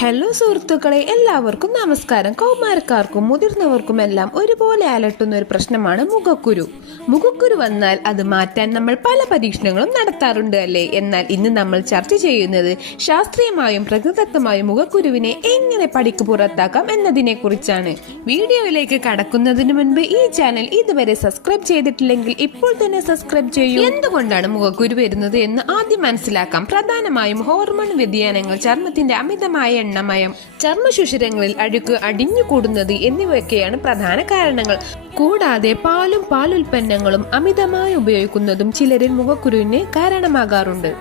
Hello സുഹൃത്തുക്കളെ, എല്ലാവർക്കും നമസ്കാരം. കൗമാരക്കാർക്കും മുതിർന്നവർക്കുമെല്ലാം ഒരുപോലെ അലട്ടുന്ന ഒരു പ്രശ്നമാണ് മുഖക്കുരു. മുഖക്കുരു വന്നാൽ അത് മാറ്റാൻ നമ്മൾ പല പരീക്ഷണങ്ങളും നടത്താറുണ്ട് അല്ലേ? എന്നാൽ ഇന്ന് നമ്മൾ ചർച്ച ചെയ്യുന്നത് ശാസ്ത്രീയമായും പ്രകൃതിദത്തമായും മുഖക്കുരുവിനെ എങ്ങനെ പടിക്ക് പുറത്താക്കാം എന്നതിനെ കുറിച്ചാണ്. വീഡിയോയിലേക്ക് കടക്കുന്നതിന് മുൻപ് ഈ ചാനൽ ഇതുവരെ സബ്സ്ക്രൈബ് ചെയ്തിട്ടില്ലെങ്കിൽ ഇപ്പോൾ തന്നെ സബ്സ്ക്രൈബ് ചെയ്യൂ. എന്തുകൊണ്ടാണ് മുഖക്കുരു വരുന്നത് എന്ന് ആദ്യം മനസ്സിലാക്കാം. പ്രധാനമായും ഹോർമോൺ വ്യതിയാനങ്ങൾ, ചർമ്മത്തിന്റെ അമിതമായ എണ്ണമയം, ചർമ്മശുഷിരങ്ങളിൽ അഴുക്ക് അടിഞ്ഞുകൂടുന്നത് എന്നിവയൊക്കെയാണ് പ്രധാന കാരണങ്ങൾ. കൂടാതെ പാലും പാലുൽപ്പന്നങ്ങളും അമിതമായി ഉപയോഗിക്കുന്നതും ചിലരിൽ മുഖക്കുരുവിന് കാരണമാകാറുണ്ട്.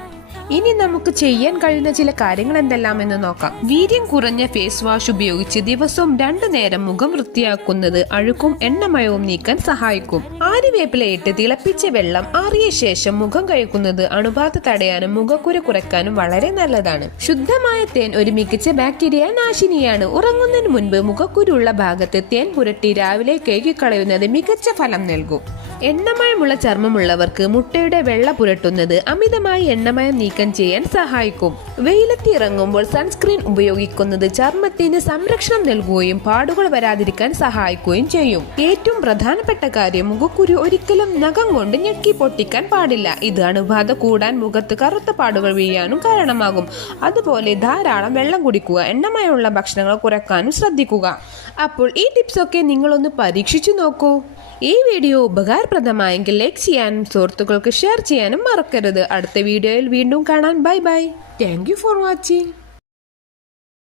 ഇനി നമുക്ക് ചെയ്യാൻ കഴിയുന്ന ചില കാര്യങ്ങൾ എന്തെല്ലാമെന്ന് നോക്കാം. വീര്യം കുറഞ്ഞ ഫേസ് വാഷ് ഉപയോഗിച്ച് ദിവസവും 2 നേരം മുഖം വൃത്തിയാക്കുന്നത് അഴുക്കും എണ്ണമയവും നീക്കാൻ സഹായിക്കും. ആര്യവേപ്പിലയിട്ട് തിളപ്പിച്ച വെള്ളം ആറിയ ശേഷം മുഖം കഴുകുന്നത് അണുബാധ തടയാനും മുഖക്കുരു കുറയ്ക്കാനും വളരെ നല്ലതാണ്. ശുദ്ധമായ തേൻ ഒരു മികച്ച ബാക്ടീരിയ നാശിനിയാണ്. ഉറങ്ങുന്നതിന് മുൻപ് മുഖക്കുരുള്ള ഭാഗത്ത് തേൻ പുരട്ടി രാവിലെ കഴുകിക്കളയുന്നത് മികച്ച ഫലം നൽകും. എണ്ണമയമുള്ള ചർമ്മമുള്ളവർക്ക് മുട്ടയുടെ വെള്ള പുരട്ടുന്നത് അമിതമായി എണ്ണമയം നീക്കം ചെയ്യാൻ സഹായിക്കും. വെയിലത്ത് ഇറങ്ങുമ്പോൾ സൺസ്ക്രീൻ ഉപയോഗിക്കുന്നത് ചർമ്മത്തിന് സംരക്ഷണം നൽകുകയും പാടുകൾ വരാതിരിക്കാൻ സഹായിക്കുകയും ചെയ്യും. ഏറ്റവും പ്രധാനപ്പെട്ട കാര്യം, മുഖക്കുരു ഒരിക്കലും നഖം കൊണ്ട് ഞെക്കി പൊട്ടിക്കാൻ പാടില്ല. ഇത് അണുബാധ കൂടാൻ, മുഖത്ത് കറുത്ത പാടുകൾ വീഴാനും കാരണമാകും. അതുപോലെ ധാരാളം വെള്ളം കുടിക്കുക, എണ്ണമയമുള്ള ഭക്ഷണങ്ങൾ കുറയ്ക്കാനും ശ്രദ്ധിക്കുക. അപ്പോൾ ഈ ടിപ്സ് ഒക്കെ നിങ്ങളൊന്ന് പരീക്ഷിച്ചു നോക്കൂ. ഈ വീഡിയോ ഉപകാരപ്രദമായെങ്കിൽ ലൈക്ക് ചെയ്യാനും സുഹൃത്തുക്കൾക്ക് ഷെയർ ചെയ്യാനും മറക്കരുത്. അടുത്ത വീഡിയോയിൽ വീണ്ടും കാണാൻ. Bye bye. Thank you for watching.